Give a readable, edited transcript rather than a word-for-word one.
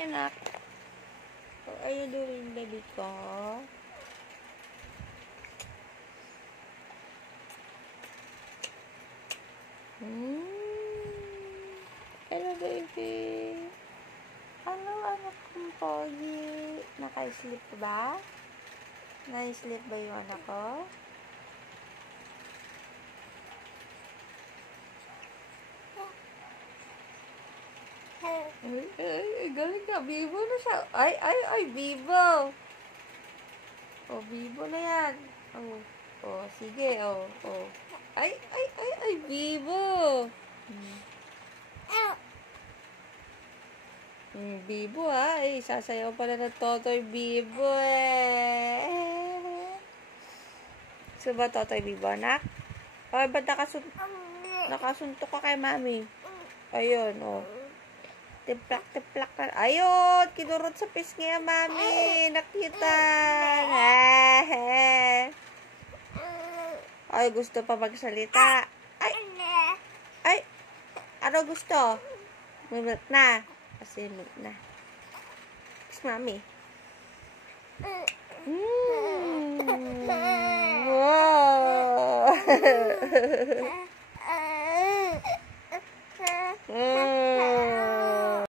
Hi, anak. What are you doing, baby ko? Hello, baby. Hello, anak kong pogi. Naka-sleep ba? Na-sleep ba yung anak ko? Ay, galing ka. Bibo na siya. Ay, bibo. Oh, bibo na yan. Oh, sige, oh. Ay, bibo. Bibo, ha. Ay, sasayaw pala ng Totoy Bibo, eh. So ba, Totoy Bibo, anak? Ay, ba't nakasuntok ka kay mami? Ayun, oh. Tiplak ka. Ayun, kinurot sa pisngi ang mami. Nakita. Ay, gusto pa magsalita. Ay, ano gusto? Munot na. Kasi munot na. Kiss mami. Wow.